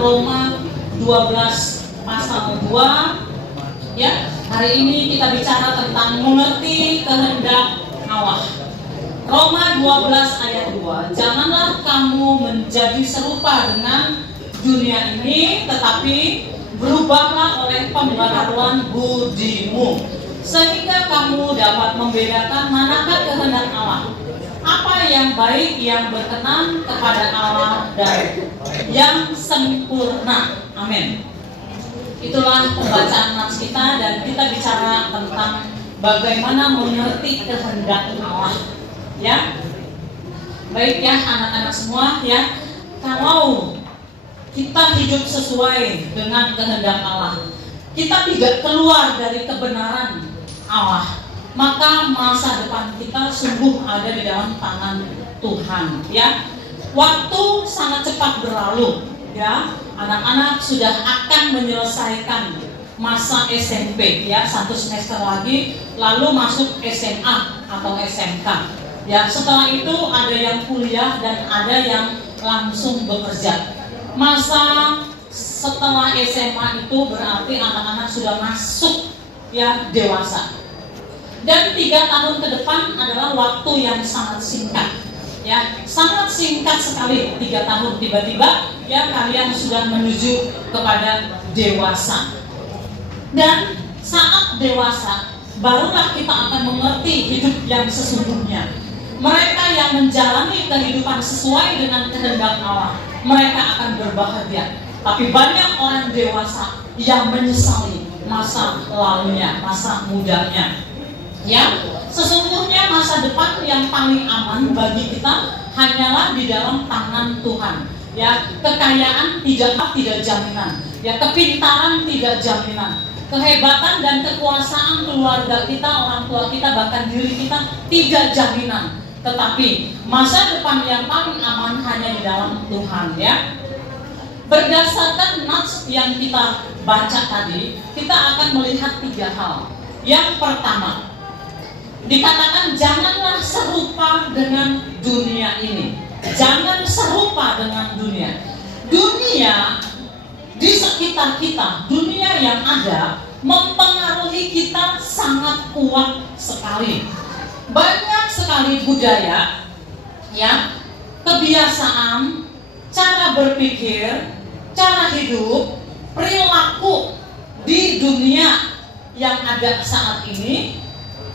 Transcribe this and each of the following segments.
Roma 12 pasal 2. Ya, hari ini kita bicara tentang mengerti kehendak Allah. Roma 12 ayat 2. Janganlah kamu menjadi serupa dengan dunia ini, tetapi berubahlah oleh pembaharuan budimu, sehingga kamu dapat membedakan manakah kehendak Allah, apa yang baik, yang berkenan kepada Allah dan yang sempurna. Amin. Itulah pembacaan nats kita, dan kita bicara tentang bagaimana mengerti kehendak Allah. Ya, baik ya anak-anak semua ya. Kalau kita hidup sesuai dengan kehendak Allah, kita tidak keluar dari kebenaran Allah, maka masa depan kita sungguh ada di dalam tangan Tuhan. Ya, waktu sangat cepat berlalu. Ya, anak-anak sudah akan menyelesaikan masa SMP ya, 1 semester lagi, lalu masuk SMA atau SMK. Ya, setelah itu ada yang kuliah dan ada yang langsung bekerja. Masa setelah SMA itu berarti anak-anak sudah masuk ya dewasa. Dan 3 tahun ke depan adalah waktu yang sangat singkat. Ya, sangat singkat sekali 3 tahun, tiba-tiba ya kalian sudah menuju kepada dewasa. Dan saat dewasa barulah kita akan mengerti hidup yang sesungguhnya. Mereka yang menjalani kehidupan sesuai dengan kehendak Allah, mereka akan berbahagia. Tapi banyak orang dewasa yang menyesali masa lalunya, masa mudanya. Ya, sesungguhnya masa depan yang paling aman bagi kita hanyalah di dalam tangan Tuhan. Ya, kekayaan tidak jaminan. Ya, kepintaran tidak jaminan. Kehebatan dan kekuasaan keluarga kita, orang tua kita, bahkan diri kita tidak jaminan. Tetapi masa depan yang paling aman hanya di dalam Tuhan. Ya, berdasarkan nats yang kita baca tadi, kita akan melihat 3 hal. Yang pertama, dikatakan janganlah serupa dengan dunia ini. Jangan serupa dengan dunia. Dunia di sekitar kita, dunia yang ada, mempengaruhi kita sangat kuat sekali. Banyak sekali budaya, ya, kebiasaan, cara berpikir, cara hidup, perilaku di dunia yang ada saat ini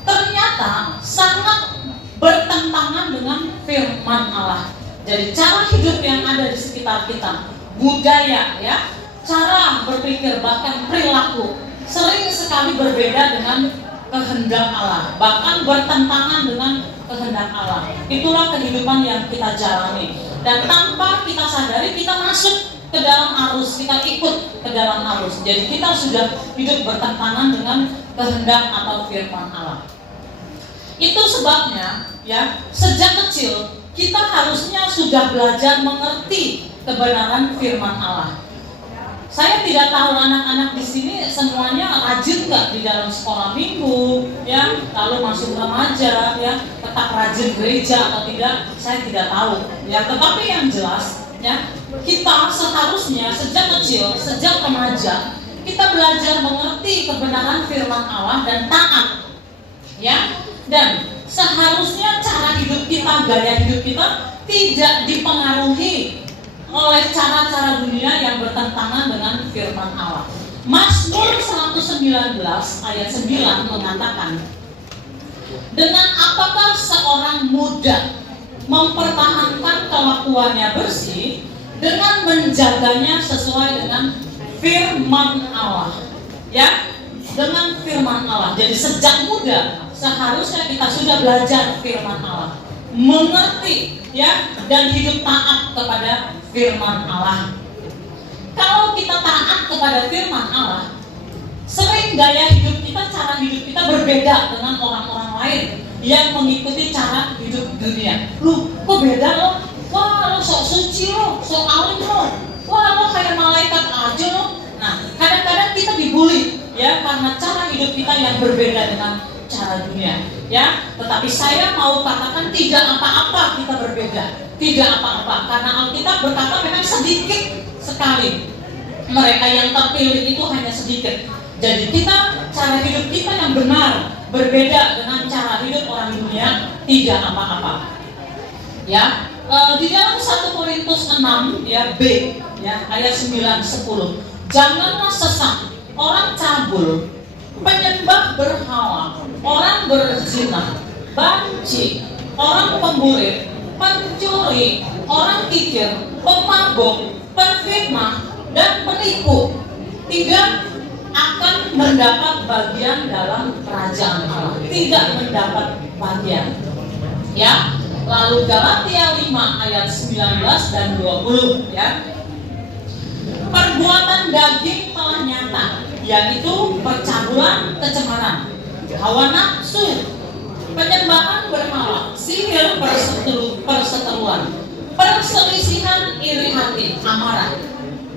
ternyata sangat bertentangan dengan firman Allah. Jadi cara hidup yang ada di sekitar kita, budaya ya, cara berpikir, bahkan perilaku sering sekali berbeda dengan kehendak Allah, bahkan bertentangan dengan kehendak Allah. Itulah kehidupan yang kita jalani, dan tanpa kita sadari kita masuk ke dalam arus, kita ikut ke dalam arus. Jadi kita sudah hidup bertentangan dengan kehendak atau firman Allah. Itu sebabnya ya, sejak kecil kita harusnya sudah belajar mengerti kebenaran firman Allah. Saya tidak tahu anak-anak di sini semuanya rajin nggak di dalam sekolah minggu, ya, lalu masuk remaja, ya, tetap rajin gereja atau tidak, saya tidak tahu. Ya, tetapi yang jelas, ya, kita seharusnya sejak kecil, sejak remaja, kita belajar mengerti kebenaran firman Allah dan taat, ya. Dan seharusnya cara hidup kita, gaya hidup kita tidak dipengaruhi oleh cara-cara dunia yang bertentangan dengan firman Allah. Mazmur 119 ayat 9 mengatakan, dengan apakah seorang muda mempertahankan kelakuannya bersih dengan menjaganya sesuai dengan firman Allah. Ya, dengan firman Allah. Jadi sejak muda seharusnya kita sudah belajar firman Allah, mengerti ya, dan hidup taat kepada firman Allah. Kalau kita taat kepada firman Allah, sering gaya hidup kita, cara hidup kita berbeda dengan orang-orang lain yang mengikuti cara hidup dunia. Lu kok beda lo? Wah, lo sok suci lo, sok alim lo. Wah, lo kayak malaikat aja lo. Nah, kadang-kadang kita dibully ya karena cara hidup kita yang berbeda dengan cara dunia, ya. Tetapi saya mau katakan tidak apa-apa kita berbeda, tidak apa-apa, karena Alkitab berkata memang sedikit sekali Mereka yang terpilih itu hanya sedikit. Jadi cara hidup kita yang benar berbeda dengan cara hidup orang dunia, tidak apa-apa. Ya, di dalam 1 Korintus 6 ya B ya ayat 9-10. Janganlah sesat, orang cabul, penyembah berhala, orang berzina, banci, orang pemburit, pencuri, orang kikir, pemabuk, penfitnah, dan penipu tidak akan mendapat bagian dalam kerajaan Allah. Tidak mendapat bagian. Ya. Lalu Galatia 5 ayat 19 dan 20 ya. Perbuatan daging telah nyata, yaitu percabulan, kecemaran, hawa nafsu, penyembahan berhala, sihir, perseteruan, perselisihan, iri hati, amarah,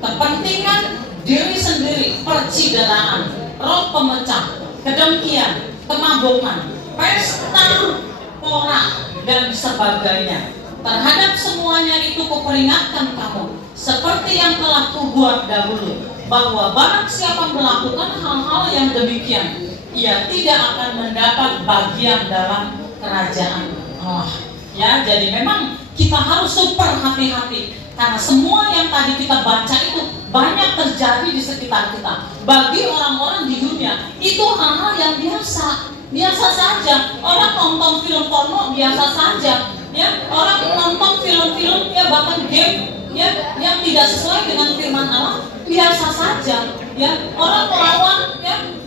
kepentingan diri sendiri, percideraan, roh pemecah, kedengkian, kemabukan, pesta pora, dan sebagainya. Terhadap semuanya itu kuperingatkan kamu, seperti yang telah kubuat dahulu, bahwa barang siapa melakukan hal-hal yang demikian, ia tidak akan mendapat bagian dalam kerajaan Allah. Ya, jadi memang kita harus super hati-hati, karena semua yang tadi kita baca itu banyak terjadi di sekitar kita. Bagi orang-orang di dunia itu hal-hal yang biasa saja. Orang nonton film porno biasa saja, ya. Orang nonton film-film ya bahkan game ya yang tidak sesuai dengan firman Allah biasa saja, ya. Orang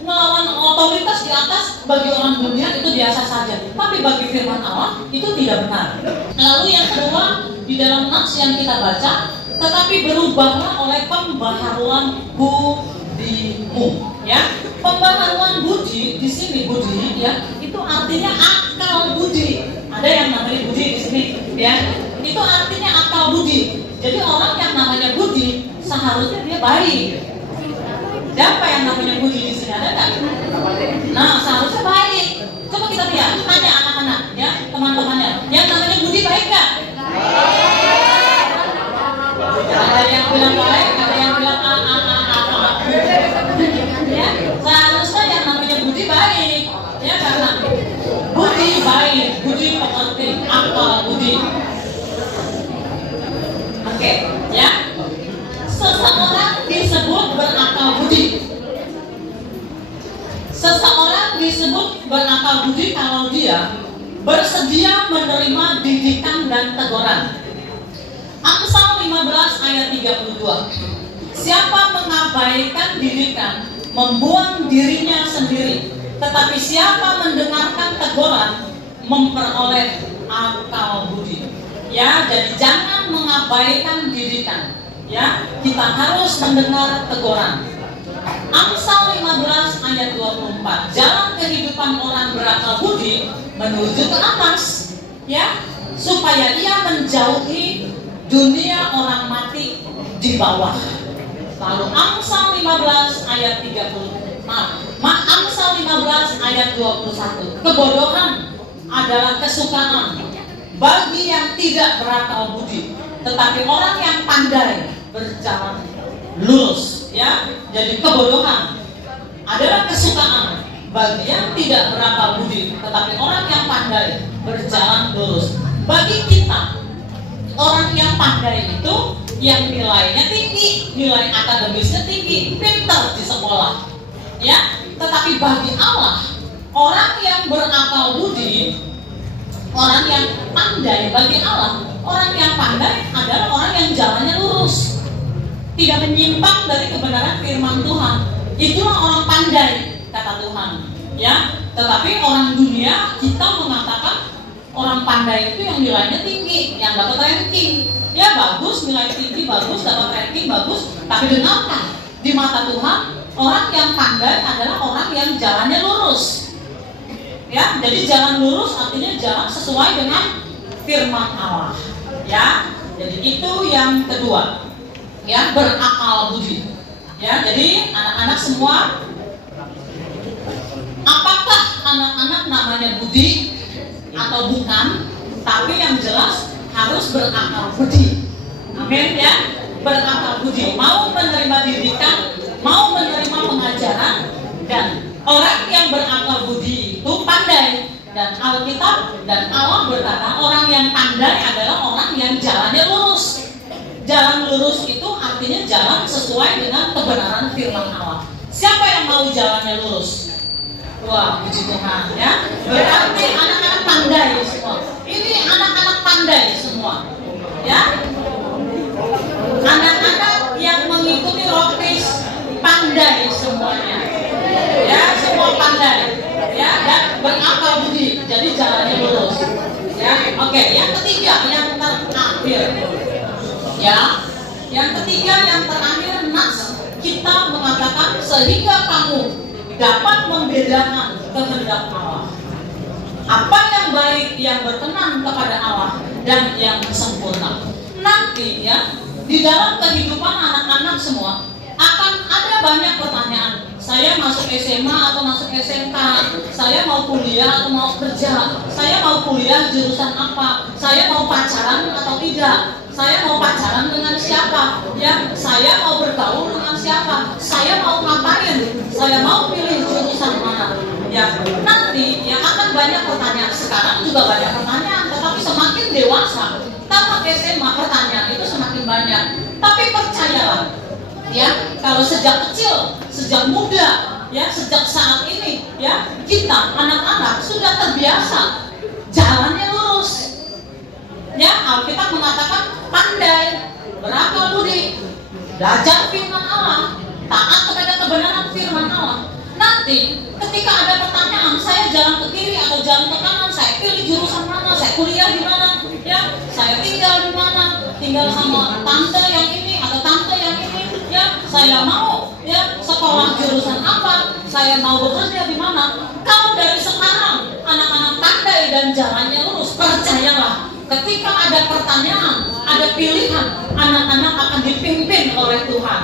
melawan otoritas di atas bagi orang dunia itu biasa saja. Tapi bagi firman Allah itu tidak benar. Lalu yang kedua di dalam nats yang kita baca, tetapi berubahlah oleh pembaharuan budimu, ya. Pembaharuan budi di sini budi ya itu artinya akal budi. Ada yang namanya budi di sini ya. Itu artinya akal budi. Jadi orang yang namanya budi seharusnya dia baik. Siapa yang namanya budi di sini, ada nggak? Nah, seharusnya baik. Coba kita lihat, tanya anak-anak ya, teman-temannya. Yang namanya budi baik nggak? Ada yang bilang baik, ada yang bilang ya, seharusnya yang namanya budi baik, ya, karena budi baik, budi pekerti, akal budi. Oke, ya. Seseorang disebut berakal budi. Seseorang disebut berakal budi kalau dia bersedia menerima didikan dan teguran. Amsal 15 ayat 32. Siapa mengabaikan didikan membuang dirinya sendiri, tetapi siapa mendengarkan teguran memperoleh akal budi. Ya, jadi jangan mengabaikan didikan. Ya, kita harus mendengar teguran. Amsal 15 ayat 24. Jalan kehidupan orang berakal budi menuju ke atas, ya, supaya ia menjauhi dunia orang mati di bawah. Lalu Amsal 15 ayat 30. Amsal 15 ayat 21. Kebodohan adalah kesukaan bagi yang tidak berakal budi, tetapi orang yang pandai berjalan lurus, ya. Jadi kebodohan adalah kesukaan bagi yang tidak berakal budi, tetapi orang yang pandai berjalan lurus. Bagi kita, orang yang pandai itu yang nilainya tinggi, nilai akademisnya tinggi, pintar di sekolah, ya. Tetapi bagi Allah, orang yang berakal budi, orang yang pandai, bagi Allah, orang yang pandai adalah orang yang jalannya lurus, tidak menyimpang dari kebenaran firman Tuhan. Itulah orang pandai, kata Tuhan, ya. Tetapi orang dunia kita mengatakan orang pandai itu yang nilainya tinggi, yang dapat ranking, ya bagus, nilai tinggi bagus, dapat ranking bagus. Tapi dengarkan, di mata Tuhan orang yang pandai adalah orang yang jalannya lurus, ya. Jadi jalan lurus artinya jalan sesuai dengan firman Allah, ya. Jadi itu yang kedua, ya, berakal budi, ya. Jadi anak-anak semua, apakah anak-anak namanya budi atau bukan? Tapi yang jelas harus berakal budi. Amin, ya. berakal budi, mau menerima didikan, mau menerima pengajaran. Dan orang yang berakal budi itu pandai. Dan Alkitab dan Allah berkata orang yang pandai adalah orang yang jalannya lurus. Jalan lurus itu artinya jalan sesuai dengan kebenaran firman Allah. Siapa yang mau jalannya lurus? Wah, puji Tuhan ya. Berarti anak-anak pandai semua. Ini anak-anak pandai semua. Ya. Anak-anak yang mengikuti rotis pandai semuanya. Ya, semua pandai. Ya, dan berakal budi. Jadi jalannya lurus. Ya, oke. Yang ketiga, yang terakhir. Ya, yang ketiga, yang terakhir, nas kita mengatakan sehingga kamu dapat membedakan kehendak Allah. Apa yang baik, yang berkenan kepada Allah dan yang sempurna. Nanti ya, di dalam kehidupan anak-anak semua akan ada banyak pertanyaan. Saya masuk SMA atau masuk SMK, saya mau kuliah atau mau kerja, saya mau kuliah jurusan apa, saya mau pacaran atau tidak, saya mau pacaran dengan siapa, ya, saya mau bergaul dengan siapa, saya mau ngapain, saya mau pilih jurusan mana, ya. Nanti yang akan banyak pertanyaan. Sekarang juga banyak pertanyaan, tetapi semakin dewasa, tamat SMA pertanyaan itu semakin banyak. Tapi percayalah, ya, kalau sejak kecil, sejak muda, ya, sejak saat ini, ya, kita anak-anak sudah terbiasa jalannya lurus. Ya, Alkitab mengatakan pandai, berakal budi, belajar firman Allah, taat kepada kebenaran firman Allah. Nanti ketika ada pertanyaan, saya jalan ke kiri atau jalan ke kanan, saya pilih jurusan mana, saya kuliah di mana, ya, saya tinggal di mana, tinggal sama tante yang ini atau tante yang ini, ya, saya mau, ya, sekolah jurusan apa, saya mau bekerja di mana. Kalau dari sekarang anak-anak pandai dan jalannya lurus, percayalah, ketika ada pertanyaan, ada pilihan, anak-anak akan dipimpin oleh Tuhan.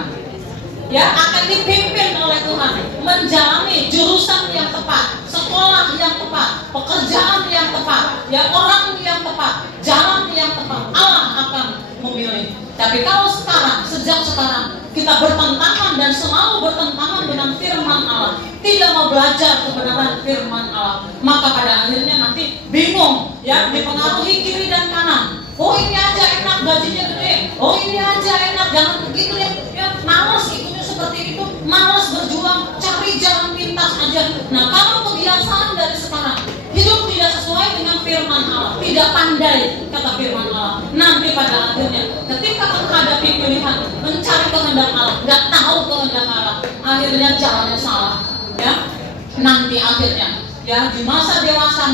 Ya, akan dipimpin oleh Tuhan menjalani jurusan yang tepat, sekolah yang tepat, pekerjaan yang tepat, ya, orang yang tepat, jalan yang tepat. Allah akan memilih. Tapi kalau sekarang, sejak sekarang kita bertentangan dan selalu bertentangan dengan firman Allah, tidak mau belajar kebenaran firman Allah, maka pada akhirnya nanti bingung, ya, dipengaruhi kiri dan kanan. Oh, ini aja enak, gajinya gede. Oh, ini aja enak, jangan begitu deh. Ya, malas ikutin seperti itu, malas berjuang, cari jalan pintas aja. Nah, kalau kebiasaan dari sekarang hidup tidak sesuai dengan firman Allah, tidak pandai kata firman Allah, nanti pada akhirnya ketika menghadapi pilihan mencari kehendak Allah, nggak tahu kehendak Allah, akhirnya jalannya salah. Ya, nanti akhirnya, ya, di masa dewasa,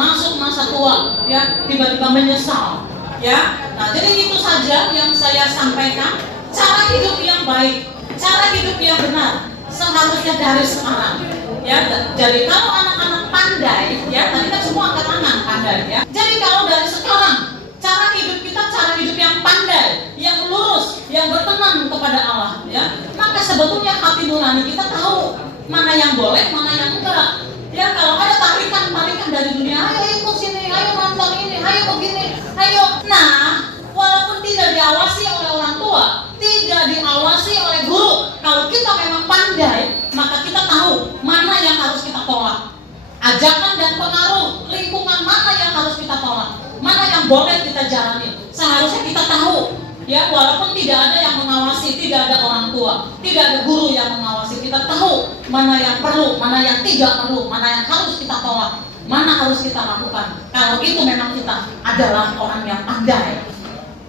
masuk masa tua, ya, tiba-tiba menyesal. Ya, nah, jadi itu saja yang saya sampaikan. Cara hidup yang baik, cara hidup yang benar seharusnya dari sekarang. Ya, jadi kalau anak-anak pandai, ya, tadi kan semua angkat tangan pandai, ya. Jadi kalau dari sekarang cara hidup kita cara hidup yang pandai, yang lurus, yang berkenan kepada Allah, ya, maka sebetulnya hati nurani kita tahu mana yang boleh, mana yang enggak. Ya, kalau ada tarikan dari dunia, ayo ikut sini, ayo nonton ini, ayo begini, ayo. Nah, walaupun tidak diawasi oleh orang tua, tidak diawasi oleh guru, kalau kita memang pandai, maka kita tahu mana yang harus kita tolak. Ajakan dan pengaruh lingkungan mana yang harus kita tolak, mana yang boleh kita jalani. Seharusnya kita tahu, ya, walaupun tidak ada yang mengawasi, tidak ada orang tua, tidak ada guru yang mengawasi, kita tahu mana yang perlu, mana yang tidak perlu, mana yang harus kita tolak, mana harus kita lakukan. Kalau itu memang kita adalah orang yang pandai.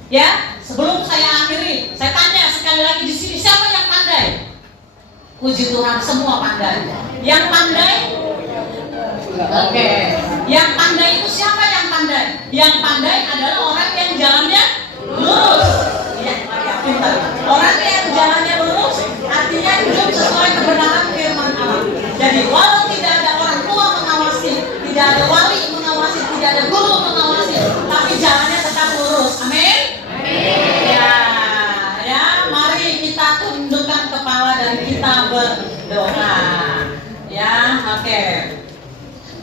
Ya, sebelum saya akhiri, saya tanya sekali lagi di sini, siapa yang pandai? Puji Tuhan, semua pandai. Yang pandai? Oke. Yang pandai itu siapa yang pandai? Yang pandai adalah orang yang jalannya lurus. Ya, pintar. Orang yang jalannya lurus artinya hidup sesuai kebenaran firman Allah. Jadi walau tidak ada orang tua mengawasi, tidak ada wali mengawasi, tidak ada guru mengawasi, tapi jalannya tetap lurus. Amin. Ya, mari kita tundukkan kepala dan kita berdoa. Ya, oke.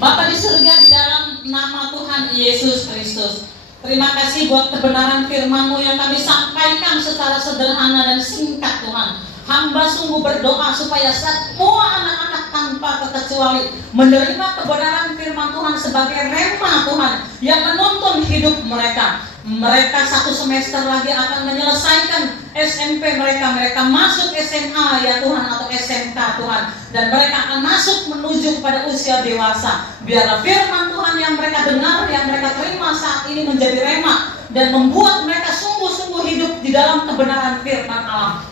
Bapa di surga, di dalam nama Tuhan Yesus Kristus, terima kasih buat kebenaran firman-Mu yang kami sampaikan secara sederhana. sederhana dan singkat Tuhan. Hamba sungguh berdoa supaya semua anak-anak tanpa terkecuali menerima kebenaran firman Tuhan sebagai rema Tuhan yang menuntun hidup mereka. Mereka 1 semester lagi akan menyelesaikan SMP mereka masuk SMA ya Tuhan, atau SMK Tuhan, dan mereka akan masuk menuju kepada usia dewasa. Biarlah firman Tuhan yang mereka dengar, yang mereka terima saat ini menjadi rema dan membuat mereka sungguh-sungguh hidup di dalam kebenaran firman Allah.